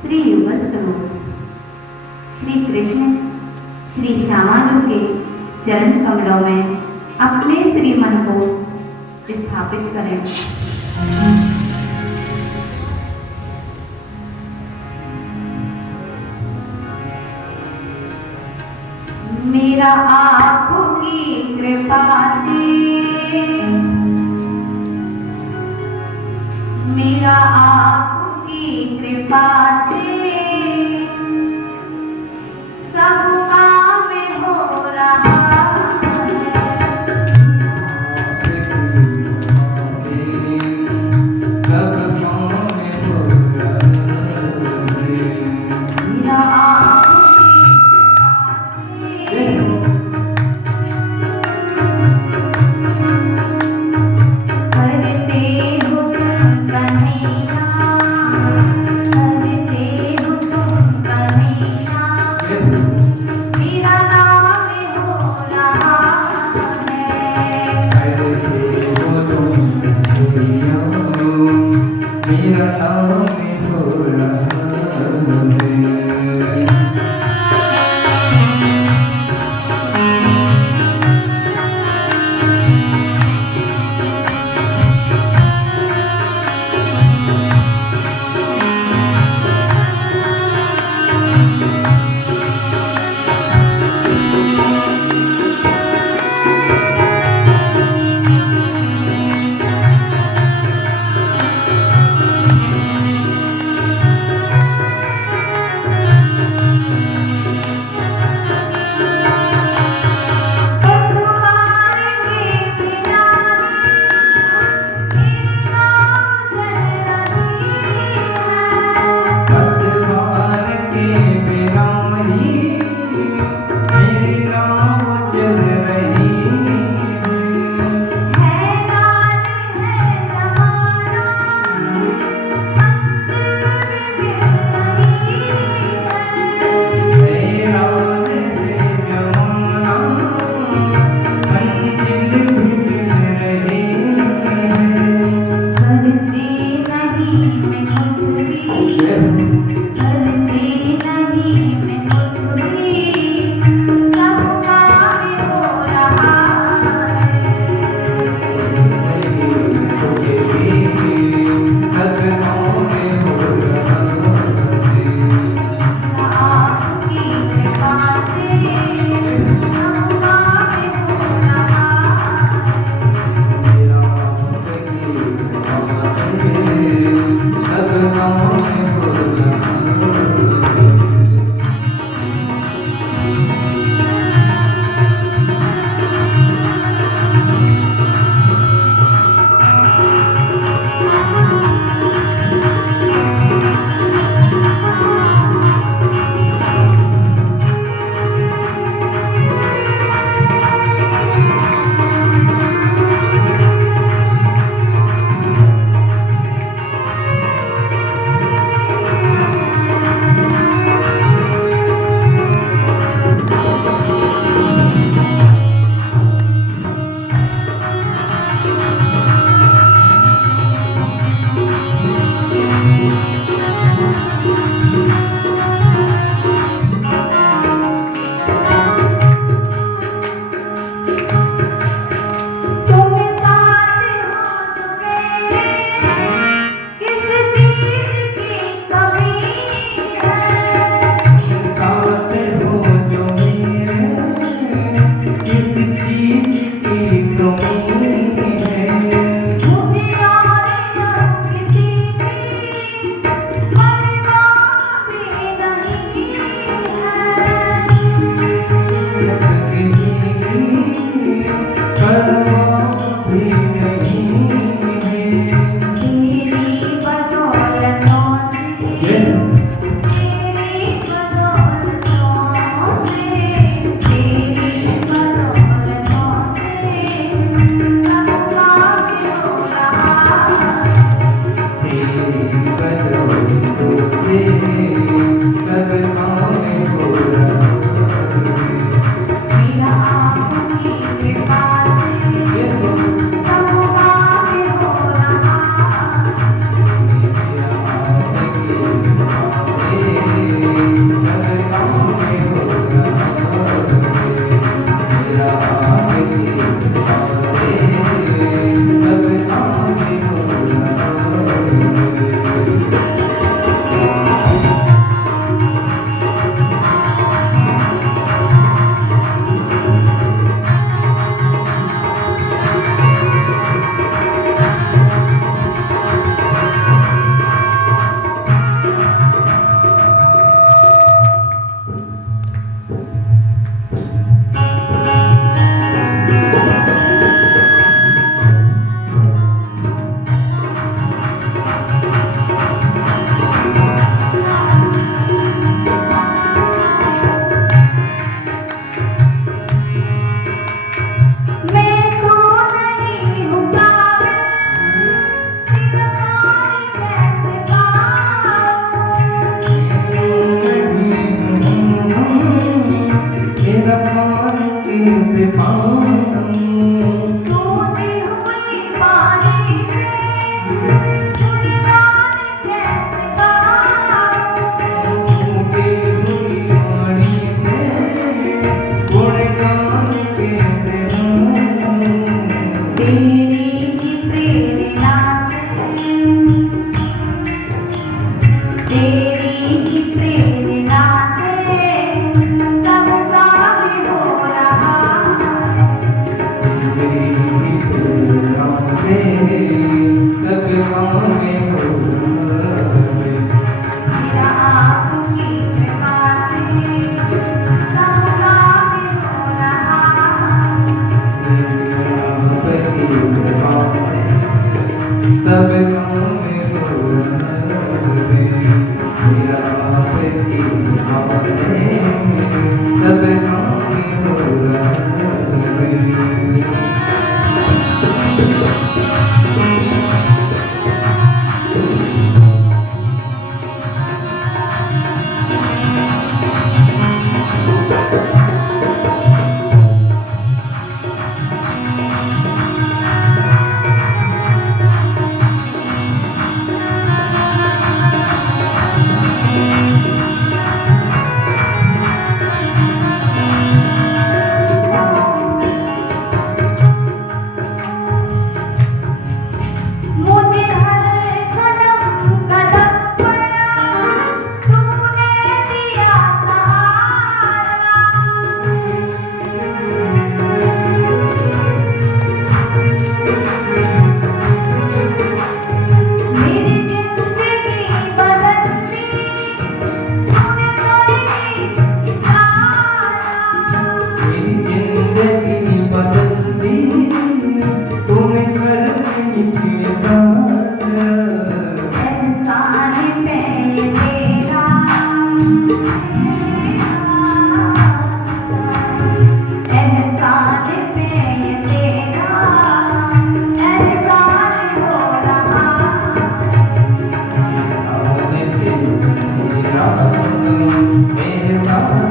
श्री युगल स्वरूप श्री कृष्ण श्री श्यामानु के चरण कमलों में अपने श्री मन को स्थापित करें। मेरा आँखों की कृपा से, मेरा आँखों की कृपा से सब काम हो रहा तेरी ही प्रेरणा से सबका भी हो रहा तेरी ही प्रेरणा से सबका भी हो रहा मेरा आपकी कृपा से सबका भी हो रहा आपकी कृपा से सबका भी हो मेरा आपकी कृपा से सबका भी हो मुझे हर कदम कदम पड़ा तूने दिया सहारा मेरी जिंदगी बदल दी तूने कोई इशारा मेरी जिंदगी बदल दी तूने कर दी एहसान पे तेरा एहसान पे तेरा एहसान हो रहा मेरे पास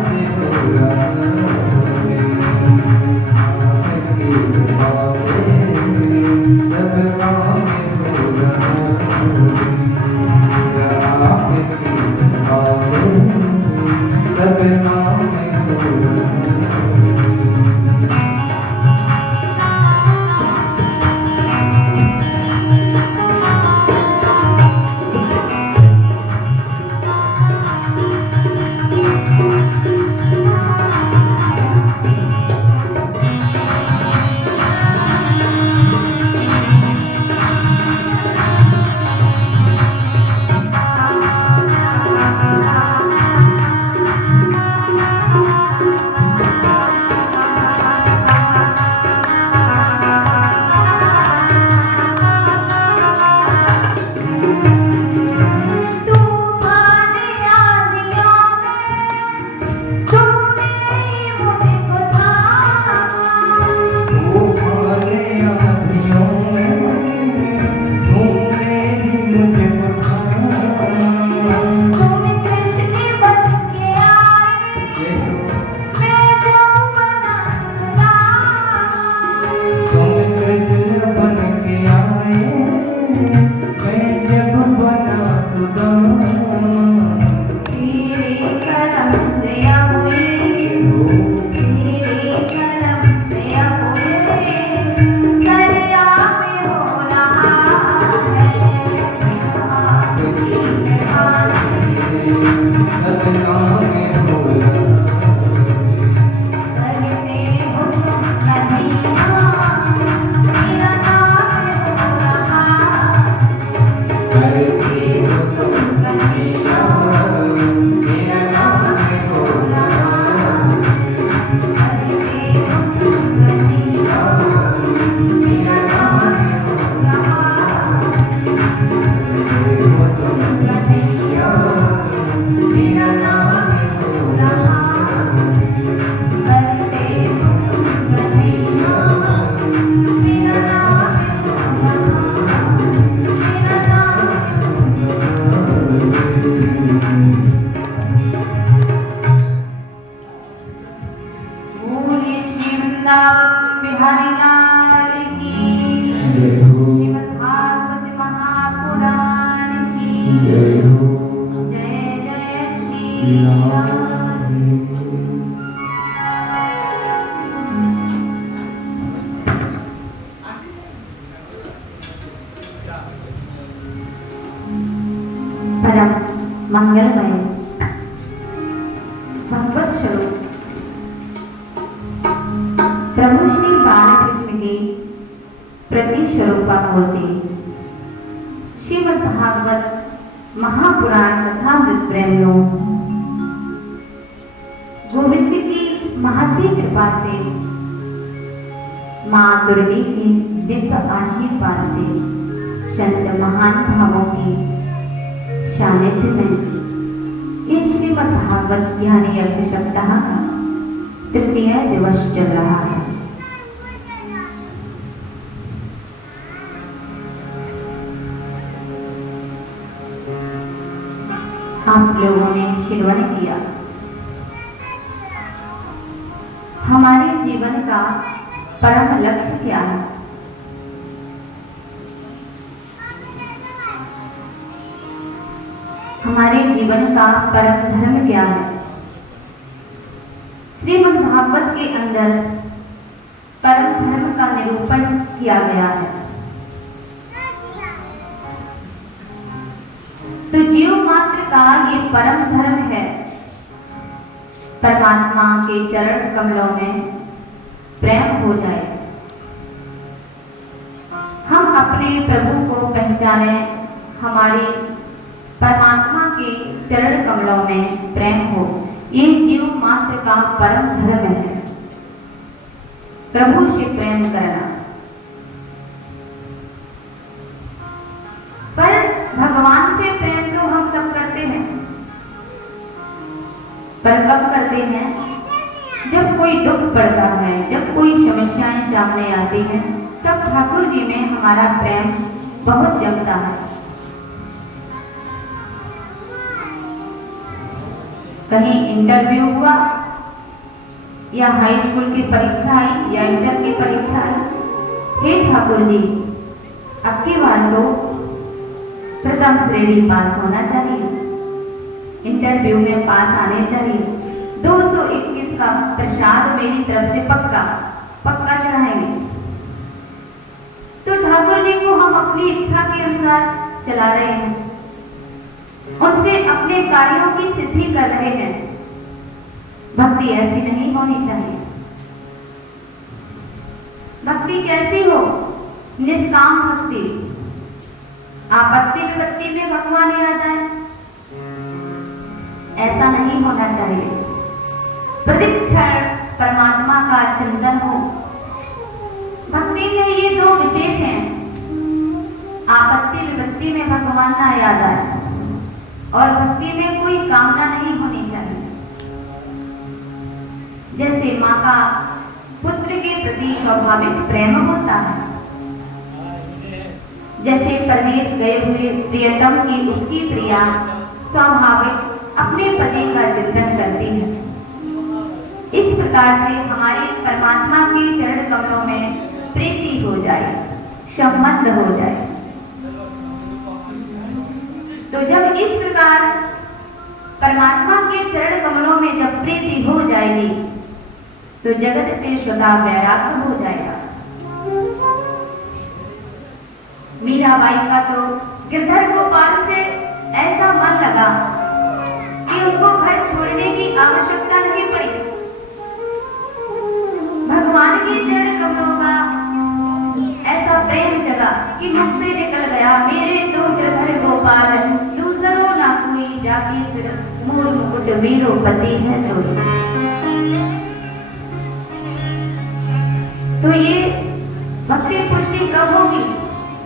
मंगलमय भगवत स्वरूप प्रभु श्री बालकृष्ण के प्रति स्वरूपा मूर्ति श्रीमद् भागवत महापुराण तथा प्रेमियों, गोविंद की महती कृपा से, मां दुर्गे के दिव्य आशीर्वाद से, संत महान भावों की सानिध्य में ये श्रीमद् भागवत यानी यज्ञ सप्ताह का तृतीय दिवस चल रहा है। आप लोगों ने श्रवण किया हमारे जीवन का परम लक्ष्य क्या है। हमारे जीवन का परम धर्म क्या है। श्रीमद् भागवत के अंदर परम धर्म का निरूपण किया गया है। तो जीव मात्र का ये परम धर्म है परमात्मा के चरण कमलों में प्रेम हो जाए, हम अपने प्रभु को पहचाने, हमारी परमात्मा के चरण कमलों में प्रेम हो, ये जीव मात्र का परम धर्म है। प्रभु से प्रेम करना। पर भगवान से प्रेम तो हम सब करते हैं, पर कब करते हैं? जब कोई दुख पड़ता है, जब कोई समस्याएं सामने आती हैं, तब ठाकुर जी में हमारा प्रेम बहुत जमता है। कहीं इंटरव्यू हुआ या हाई स्कूल की परीक्षा आई या इंटर की परीक्षा आई, हे ठाकुर जी अब की बार तो प्रथम श्रेणी पास होना चाहिए, इंटरव्यू में पास आने चाहिए, 221 का प्रसाद मेरी तरफ से पक्का पक्का चढ़ाएंगे। तो ठाकुर जी को हम अपनी इच्छा के अनुसार चला रहे हैं, उनसे अपने कार्यों की सिद्धि कर रहे हैं। भक्ति ऐसी नहीं होनी चाहिए। भक्ति कैसी हो? निष्काम भक्ति, आपत्ति विपत्ति में भगवान आ जाए, ऐसा नहीं होना चाहिए। प्रतिक्षण परमात्मा का चिंतन हो। भक्ति में ये दो विशेष हैं, आपत्ति विपत्ति में भगवान ना याद आए और भक्ति में कोई कामना नहीं होनी चाहिए। जैसे माँ का पुत्र के प्रति स्वाभाविक प्रेम होता है, जैसे परदेश गए हुए प्रियतम की उसकी प्रिया स्वाभाविक अपने पति का चिंतन करती है, इस प्रकार से हमारी परमात्मा के चरण कमलों में प्रीति हो जाए, संबंध हो जाए। तो जब इस प्रकार परमात्मा के चरण कमलों में जब प्रीति हो जाएगी, तो जगत से स्वतः वैराग्य हो जाएगा। मीराबाई का तो गिरधर गोपाल से ऐसा मन लगा कि उनको घर छोड़ने की आवश्यकता नहीं पड़ी। भगवान के चरण कमलों का ऐसा प्रेम जगा कि मुख से निकल गया, मेरे तो गिरधर गोपाल दूसरों ना कोई जाति सिर मोर मुकुट वीरो पति है सो। तो ये भक्ति पुष्टि कब होगी?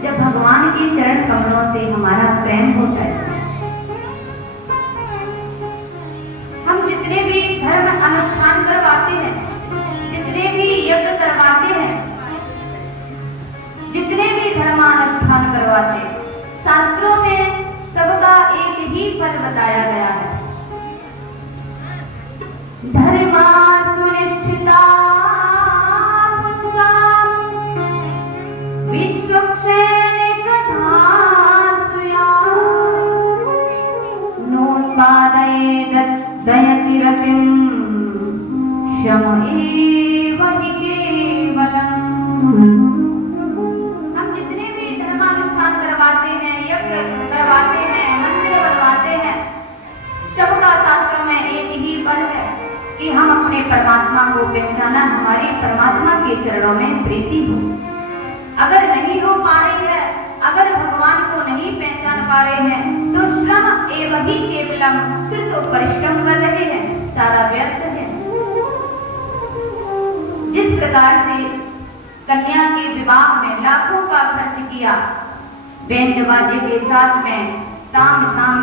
जब भगवान के चरण कमलों से हमारा प्रेम हो जाए। हम जितने भी धर्म अनुष्ठान करवाते हैं, जितने भी यज्ञ करवाते हैं, जितने भी धर्मानुष्ठान करवाते हैं, शास्त्रों में सबका एक ही फल बताया गया है, धर्मा सुनिष्ठिता दयति रतिं शम एव हि केवलम्। हम जितने भी धर्मानुष्ठान करवाते हैं, यज्ञ करवाते हैं, मंदिर बनवाते हैं, अपने परमात्मा को पहचाना, हमारे परमात्मा के चरणों में प्रीति हो। अगर नहीं हो पा रही है, अगर भगवान को नहीं पहचान पा रहे हैं, तो श्रम एवं ही केवलम, फिर तो परिश्रम कर रहे हैं, सारा व्यर्थ है। जिस प्रकार से कन्या के विवाह में लाखों का खर्च किया, बैंड बाजे के साथ में ताम झाम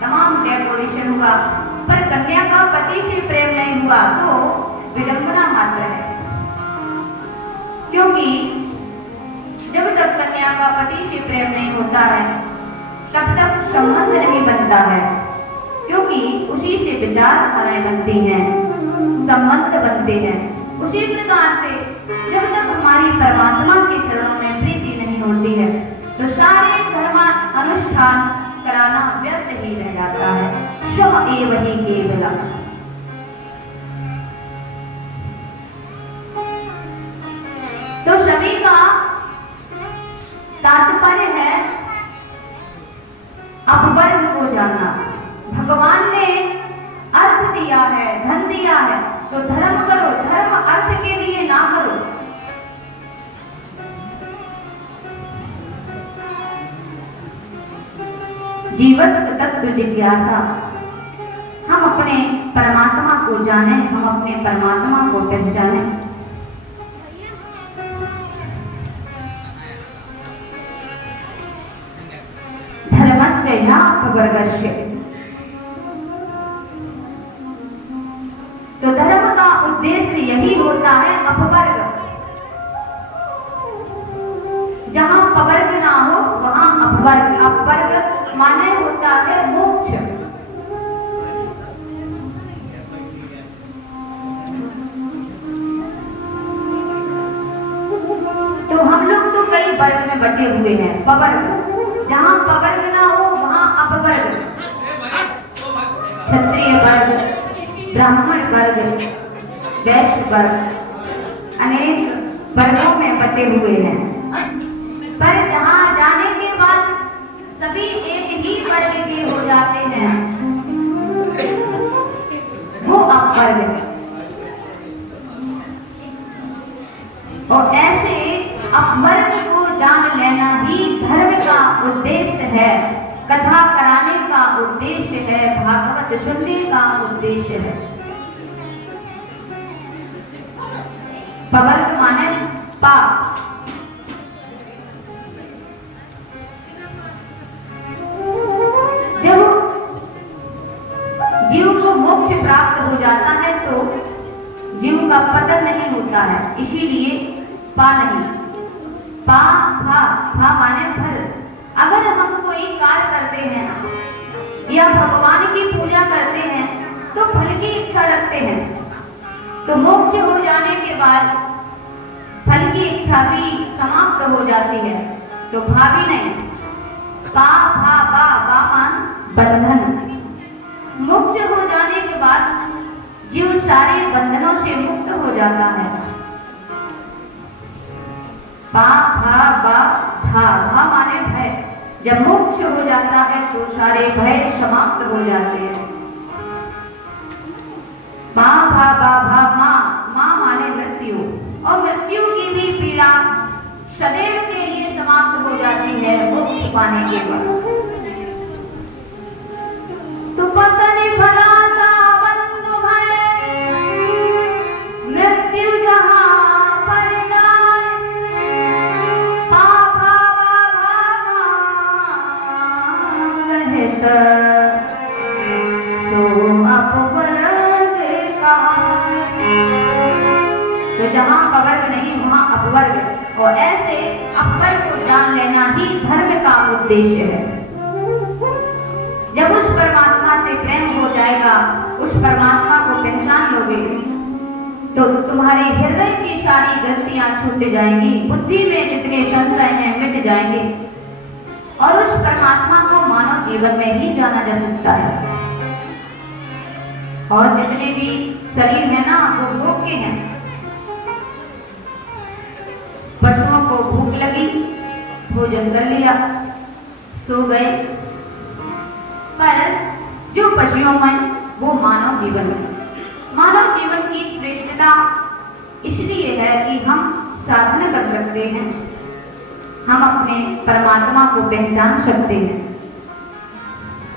तमाम डेकोरेशन हुआ, पर कन्या का पति से प्रेम नहीं हुआ तो विडंबना मात्र है। क्योंकि जब तक कन्या का पति से प्रेम नहीं होता है, तब तक संबंध नहीं बनता है, क्योंकि उसी से विचारधाराएं बनती हैं, संबंध बनते हैं। उसी प्रकार से जब तक हमारी परमात्मा के चरणों में प्रीति नहीं होती है, तो सारे धर्म अनुष्ठान कराना व्यर्थ ही रह जाता है। श्रम एवं ही केवलम। तो सभी का तात्पर्य है अपवर्ग को जानना। भगवान ने अर्थ दिया है, धन दिया है, तो धर्म करो, धर्म अर्थ के लिए ना करो। जीवस्व तत्व जिज्ञासा, हम अपने परमात्मा को जाने, हम अपने परमात्मा को पहचाने। धर्मस्य या अपवर्गस्य, तो धर्म का उद्देश्य यही होता है अपवर्ग। जहां पवर्ग ना हो वहां अपवर्ग। अपवर्ग माने होता है मोक्ष। तो हम लोग तो कई वर्ग में बटे हुए हैं। पवर्ग, जहां पवर्ग ना हो वहां अपवर्ग। क्षत्रिय वर्ग, ब्राह्मण वर्ग, वैश्य वर्ग, अनेक वर्गों में बटे हुए हैं। पर जहां जाने के बाद सभी एक ही वर्ग के हो जाते हैं, वो अपवर्ग है। और ऐसे अपवर्ग को जान लेना ही धर्म का उद्देश्य है, कथा कराने का उद्देश्य है, भागवत सुनने का उद्देश्य है। पवर्ग माने पाप। जीव को मोक्ष प्राप्त हो जाता है तो जीव का पतन नहीं होता है, इसीलिए पा नहीं। पा भा माने फल। अगर हम कोई कार्य करते हैं या भगवान की पूजा करते हैं तो फल की इच्छा रखते हैं, तो मोक्ष हो जाने के बाद फल की इच्छा भी समाप्त हो जाती है, तो भा भी नहीं। पा भा बा मान बंधन। मुक्त हो जाने के बाद जीव सारे बंधनों से मुक्त हो जाता है। पा भा बा भा माने भय। जब मोक्ष हो जाता है तो सारे भय समाप्त हो जाते हैं। पा भा बा मां माने मृत्यु, और मृत्यु की भी पीड़ा सदैव के लिए समाप्त हो जाती है मोक्ष पाने के बाद। तो पतन फलासा बंधु भय, मृत्यु जहां पर जाए, पापा रहित सो अपवर्ग कहाए। तो जहां पवर्ग नहीं वहां अपवर्ग, और ऐसे अपवर्ग को जान लेना ही धर्म का उद्देश्य है। जब उस परमात्मा से प्रेम हो जाएगा, उस परमात्मा को पहचान लोगे, तो तुम्हारे हृदय की सारी गलतियां छूट जाएंगी, बुद्धि में जितने संशय हैं मिट जाएंगे, और उस परमात्मा को मानव जीवन में ही जाना जा सकता है। और जितने भी शरीर है ना, वो भोग के हैं। पशुओं को भूख लगी, भोजन कर लिया, सो गए, पर जो पशुओं में वो मानव जीवन है, मानव जीवन की श्रेष्ठता इसलिए है कि हम साधना कर सकते हैं, हम अपने परमात्मा को पहचान सकते हैं,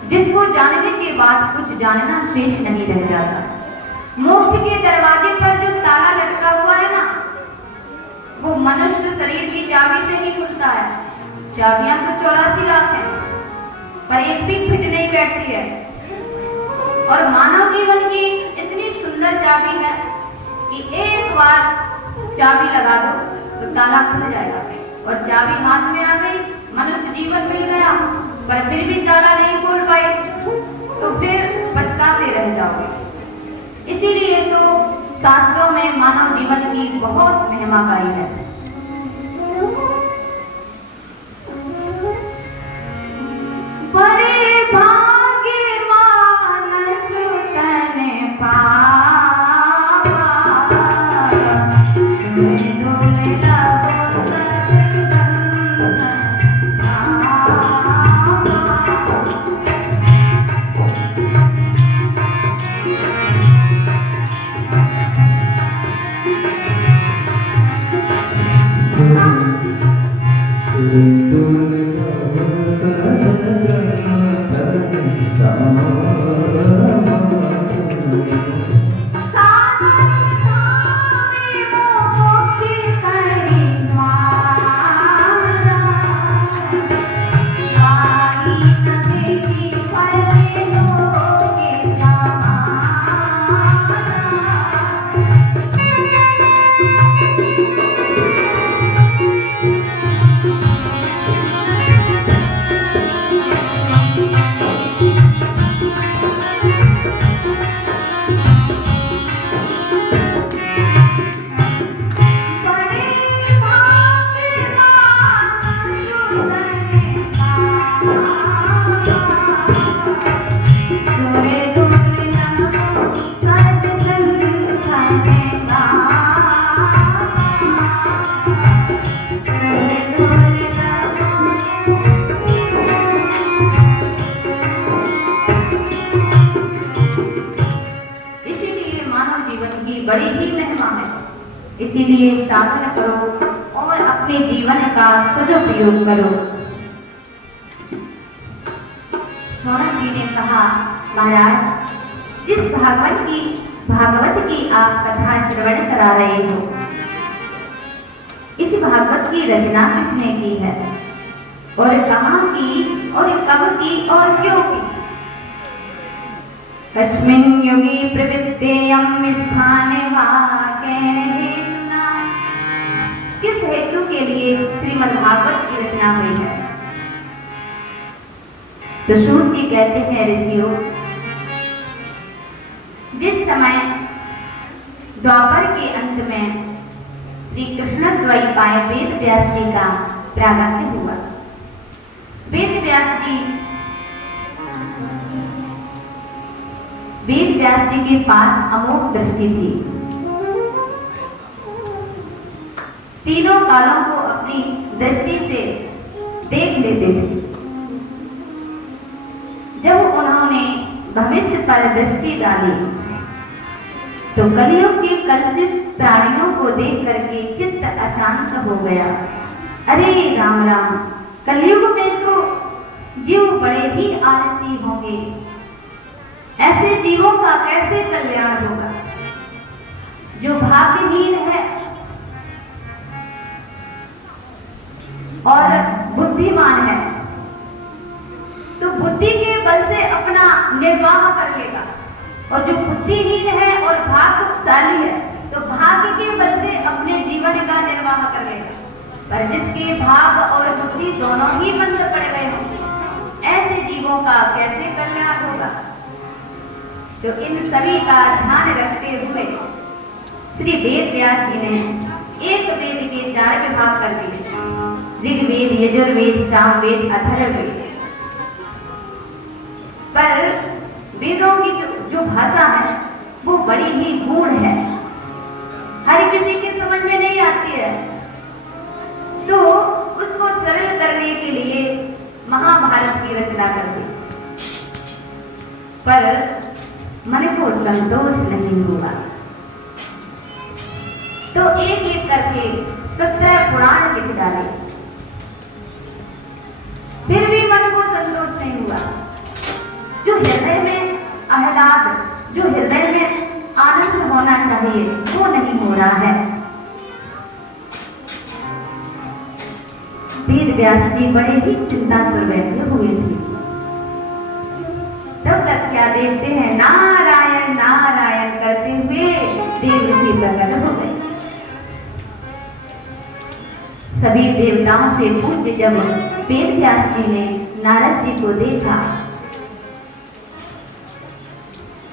जिसको जानने के बाद कुछ जानना शेष नहीं रह जाता। मोक्ष के दरवाजे पर जो ताला लटका हुआ है ना, वो मनुष्य शरीर की चाबी से ही खुलता है। चाबियां तो 84 लाख हैं, पर एक भी फिट नहीं बैठती है। और मानव जीवन की इतनी सुंदर चाबी है कि एक बार चाबी लगा दो तो ताला खुल जाएगा, और चाबी हाथ में आ गई, मनुष्य जीवन मिल गया, पर फिर भी ताला नहीं खोल पाए तो फिर पछताते रह जाओगे। इसीलिए तो शास्त्रों में मानव जीवन की बहुत महिमा गाई है। बड़े भाग्य मानस तने पावा, तुम्हें दुर्लभ बड़ी ही महिमा है। इसीलिए साधना करो और अपने जीवन का सदुपयोग करो। सोनम जी ने कहा, महाराज जिस भागवत की आप कथा श्रवण करा रहे हो, इस भागवत की रचना किसने की है और कहाँ की और कब की और क्यों की? कस्मिन् युगे प्रवृत्तेयं स्थाने वा केन हेतुना, किस हेतु के लिए श्रीमद् भागवत की रचना हुई है? तो सूत जी कहते हैं, ऋषियों, जिस समय द्वापर के अंत में श्री कृष्ण द्वैपाय वेद व्यास जी का प्रागट्य हुआ। वेद व्यास जी के पास अमोघ दृष्टि थी। तीनों कालों को अपनी दृष्टि से देख लेते थे। जब उन्होंने भविष्य पर दृष्टि डाली तो कलयुग के कलुषित प्राणियों को देख करके चित्त अशांत हो गया। अरे राम राम, कलयुग में तो जीव बड़े ही आलसी होंगे, ऐसे जीवों का कैसे कल्याण होगा? जो भाग्यहीन है और बुद्धिमान है तो बुद्धि के बल से अपना निर्वाह कर लेगा, और जो बुद्धिहीन है और भाग्यशाली है तो भाग्य के बल से अपने जीवन का निर्वाह कर लेगा। पर जिसके भाग और बुद्धि दोनों ही बंद पड़ गए होंगे, ऐसे जीवों का कैसे कल्याण होगा? तो इन सभी का ध्यान रखते हुए श्री वेद व्यास जी ने एक वेद के 4 विभाग कर दिए, ऋग्वेद, यजुर्वेद, सामवेद, अथर्ववेद। पर वेदों की जो भाषा है वो बड़ी ही गूढ़ है, हर किसी के समझ में नहीं आती है। तो उसको सरल करने के लिए महाभारत की रचना कर दी। पर मन को संतोष नहीं हुआ। तो एक एक करके 17 पुराण लिख डाले, फिर भी मन को संतोष नहीं हुआ। जो हृदय में आह्लाद, जो हृदय में आनंद होना चाहिए, वो नहीं हो रहा है। वेद व्यास जी बड़े ही चिंता पर बैठे हुए थे। तब तक क्या देखते हैं, नारायण नारायण करते हुए देव ऋषि प्रकट हो गए। सभी देवताओं से पूज्य जब वेद व्यास जी ने नारद जी को देखा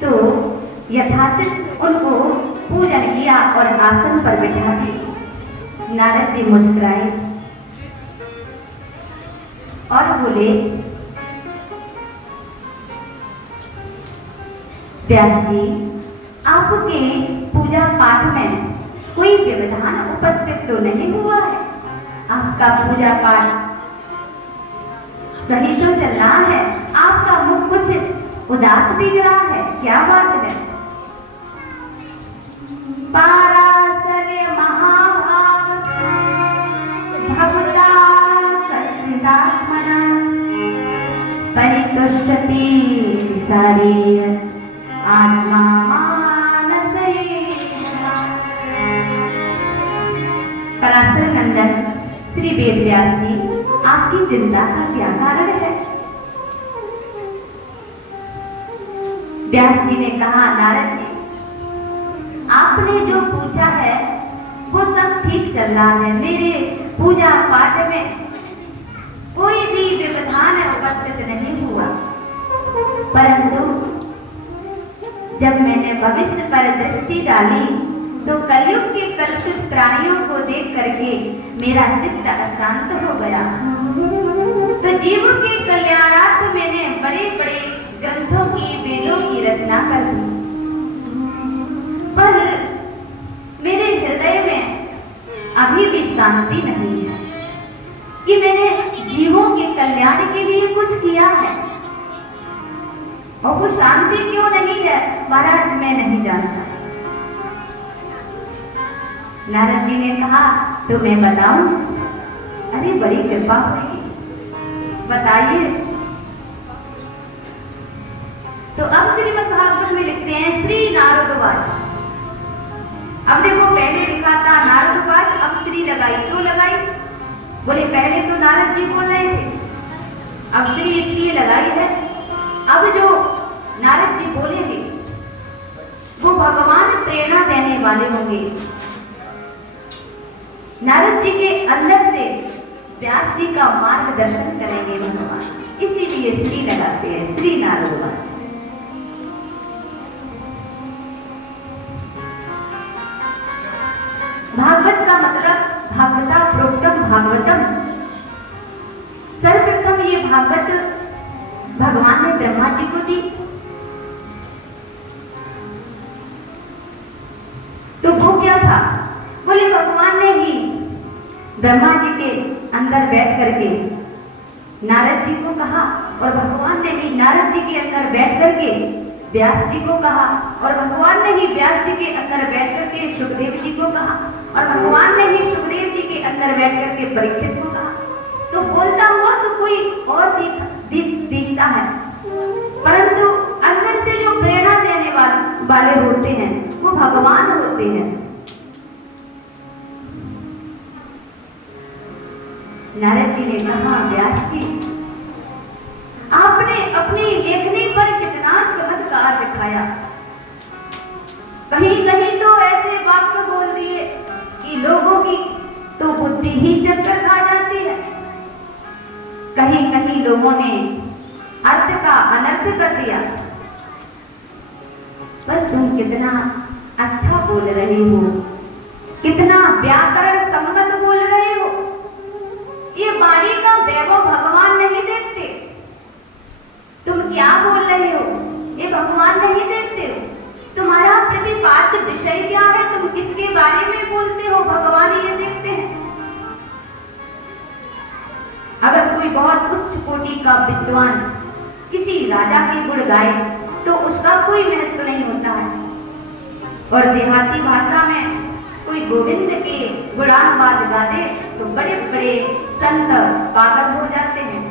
तो यथाचित उनको पूजन किया और आसन पर बिठा दिए। नारद जी मुस्कुराए और बोले, व्यास जी, आपके पूजा पाठ में कोई व्यवधान उपस्थित तो नहीं हुआ है? आपका पूजा पाठ सही तो चल रहा है, आपका मुख कुछ उदास दिख रहा है, क्या बात है? पाराशर महाभाग भगवता सच्चिदात्मना परितुष्टति शरीर आत्मा मानसे। पराशर नंदन श्री वेद व्यास जी, आपकी चिंता का क्या कारण है? व्यास जी ने कहा, नारद जी, आपने जो पूछा है वो सब ठीक चल रहा है। मेरे पूजा पाठ में कोई भी व्यवधान उपस्थित नहीं हुआ, परंतु जब मैंने भविष्य पर दृष्टि डाली तो कलयुग के कलुषित प्राणियों को देख करके मेरा चित्त अशांत हो गया। तो जीवों के कल्याणार्थ मैंने बड़े बड़े ग्रंथों की, वेदों की रचना कर दी, पर मेरे हृदय में अभी भी शांति नहीं है कि मैंने जीवों के कल्याण के लिए कुछ किया है। और वो शांति क्यों नहीं है महाराज, मैं नहीं जानता। नारद जी ने कहा, तो मैं बताऊं? अरे बड़ी कृपा हुई, बताइए। तो अब श्रीमद् भागवत में लिखते हैं, श्री नारदवाच। अब देखो, पहले लिखा था नारदवाच, अब श्री लगाई, क्यों लगाई? बोले पहले तो नारद जी बोल रहे थे, अब श्री इसलिए लगाई है। अब जो नारद जी बोलेंगे वो भगवान प्रेरणा देने वाले होंगे। नारद जी के अंदर से व्यास जी का मार्गदर्शन करेंगे भगवान, इसीलिए श्री लगाते हैं, श्री नारदवाच। भागवत का मतलब भागवता प्रोक्तम भागवतम। सर्वप्रथम ये भागवत भगवान ने ब्रह्मा जी को दी, तो वो क्या था? बोले भगवान ने ही ब्रह्मा जी के अंदर बैठ करके नारद जी को कहा, और भगवान ने भी नारद जी के अंदर बैठ करके व्यास जी को कहा, और भगवान ने ही व्यास जी के अंदर बैठ करके सुखदेव जी को कहा, और भगवान ने ही सुखदेव जी के अंदर बैठ करके परीक्षित को कहा। तो बोलता हुआ तो कोई और दिखता है, परंतु अंदर से जो प्रेरणा देने वाले होते हैं वो भगवान होते हैं। नारद जी ने कहा, व्यास जी, आपने अपनी लेखनी पर कितना चमत्कार दिखाया। कहीं कहीं तो ऐसे वाक्य बोल दिए कि लोगों की तो बुद्धि ही चक्कर खा जाती है। कहीं कहीं लोगों ने अर्थ का अनर्थ कर दिया। पर तुम कितना अच्छा बोल रहे हो, कितना व्याकरण सम्मत बोल रहे हो। ये वाणी का वैभव भगवान नहीं देखते। तुम क्या बोल रहे हो, ये भगवान नहीं देखते हो। तुम्हारा प्रतिपाद्य विषय क्या है, तुम किसके बारे में बोलते हो, भगवान ये देखते हैं। अगर कोई बहुत उच्च कोटि का विद्वान किसी राजा के गुण गाए तो उसका कोई महत्व और देहाती भाषा में कोई गोविंद के गुणानुवाद गा दे तो बड़े बड़े संत पागल हो जाते हैं।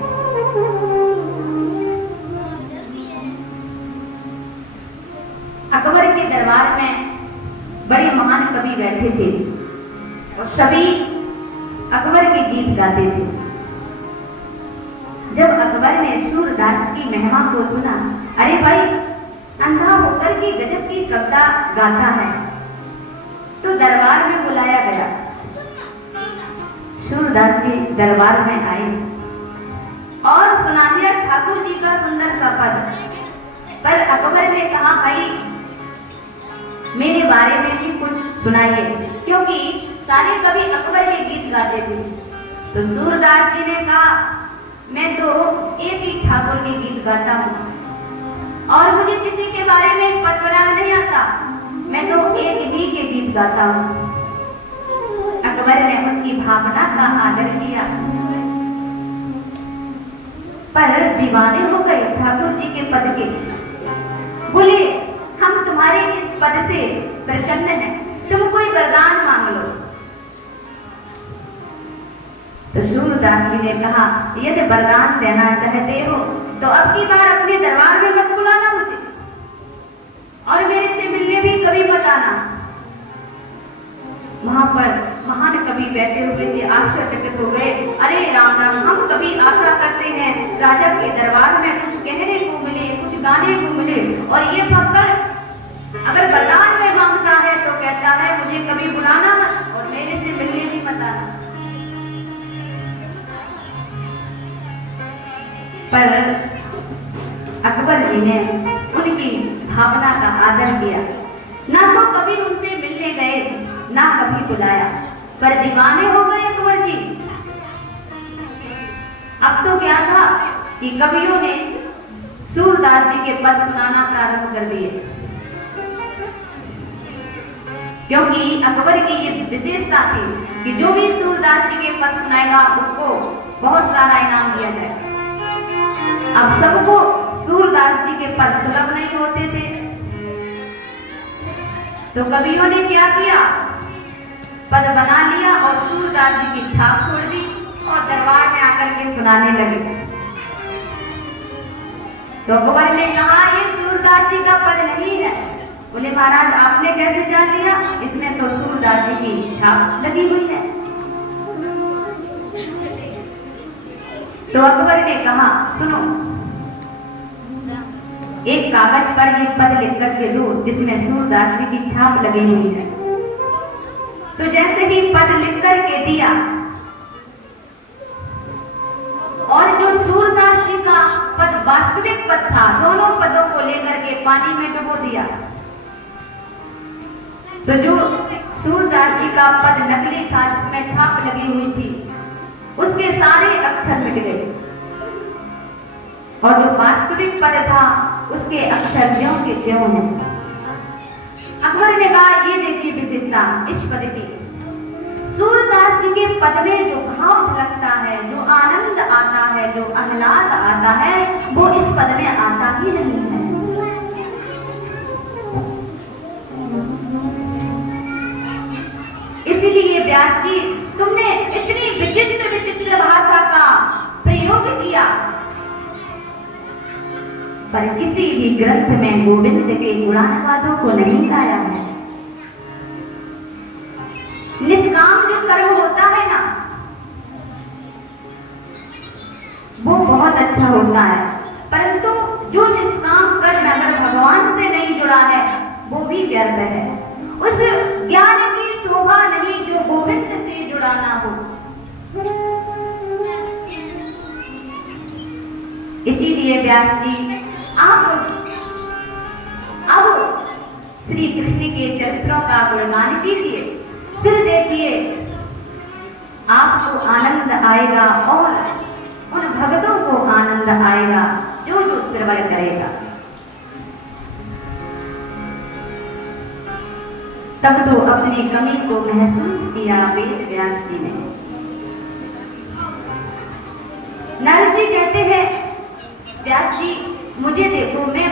अकबर के दरबार में बड़े महान कवि बैठे थे और सभी अकबर के गीत गाते थे। जब अकबर ने सूरदास की महिमा को सुना, अरे भाई अंधा होकर की गजब की कविता गाता है, तो दरबार में बुलाया गया। सूरदास जी दरबार में आए और सुना दिया ठाकुर जी का सुंदर सा पद। पर अकबर ने कहा, भाई मेरे बारे में भी कुछ सुनाइए, क्योंकि सारे कवि अकबर के गीत गाते थे। तो सूरदास जी ने कहा, मैं तो एक ही ठाकुर के गीत गाता हूँ और मुझे किसी के बारे में पद बनाना नहीं आता, मैं तो एक ही के गीत गाता हूँ। अकबर ने उनकी भावना का आदर किया, पर दीवाने हो गए ठाकुर जी के पद के। बोले, हम तुम्हारे इस पद से प्रसन्न हैं, तुम कोई वरदान मांग लो। तो सूरदास जी ने कहा, यदि वरदान देना चाहते हो तो अब की बार अपने दरबार में मत बुलाना मुझे, और मेरे से मिलने भी कभी मत आना। वहां पर महान कवि बैठे हुए थे, आश्चर्यचकित हो गए। अरे राम राम, हम कभी आशा करते हैं राजा के दरबार में कुछ कहने को मिले, कुछ गाने को मिले, और ये फकर अगर वरदान में मांगता है तो कहता है मुझे कभी बुलाना मत और मेरे से मिलने भी मत आना। पर अकबर जी ने उनकी भावना का आदर किया, ना तो कभी उनसे मिलने गए, ना कभी बुलाया, पर दीवाने हो गए अकबर जी। अब तो क्या था कि कवियों ने सूरदास जी के पद सुनाना प्रारंभ कर दिए, क्योंकि अकबर की ये विशेषता थी कि जो भी सूरदास जी के पद सुनाएगा उसको बहुत सारा इनाम दिया जाए। अब सबको सूरदास जी के पद सुलभ नहीं होते थे, तो कवियों ने क्या किया, पद बना लिया और सूरदास जी की छाप छोड़ दी और दरबार में आकर के सुनाने लगे। तो अकबर ने कहा, ये सूरदास जी का पद नहीं है। बोले, महाराज आपने कैसे जान लिया? इसमें तो सूरदास जी की छाप लगी हुई है। तो अकबर ने कहा, सुनो, एक कागज पर ये पद लिख करके दो जिसमें सूरदास जी की छाप लगी हुई है। तो जैसे ही पद लिख करके दिया और जो सूरदास जी का पद वास्तविक पद था, दोनों पदों को लेकर के पानी में डुबो दिया। तो जो सूरदास जी का पद नकली था जिसमें छाप लगी हुई थी, उसके सारे अक्षर मिट गए और जो वास्तविक पद था उसके अक्षर ज्यों के त्यों हैं। अकबर ने कहा, ये देखिए विशेषता इस पद की, सूरदास जी के पद में जो भाव झलकता है, जो आनंद आता है, जो आह्लाद आता है, वो इस पद में आता ही नहीं है। इसीलिए व्यास जी, तुमने इतनी विचित्र विचित्र भाषा का प्रयोग किया, पर किसी भी ग्रंथ में गोविंद के गुणानुवादों को नहीं गाया है। निष्काम जो कर्म होता है ना, वो बहुत अच्छा होता है, परंतु जो निष्काम कर्म अगर भगवान से नहीं जुड़ा है वो भी व्यर्थ है। उस ज्ञान की शोभा नहीं जो गोविंद से जुड़ा ना हो। इसीलिए व्यास जी, आप अब श्री कृष्ण के चरित्रों का गुणगान कीजिए, फिर देखिए आपको आनंद आएगा और उन भक्तों को आनंद आएगा जो जो श्रवण करेगा। तब तो अपनी कमी को महसूस किया वेद व्यास जी ने। नारद जी कहते हैं, व्यास जी मुझे देखो, मैं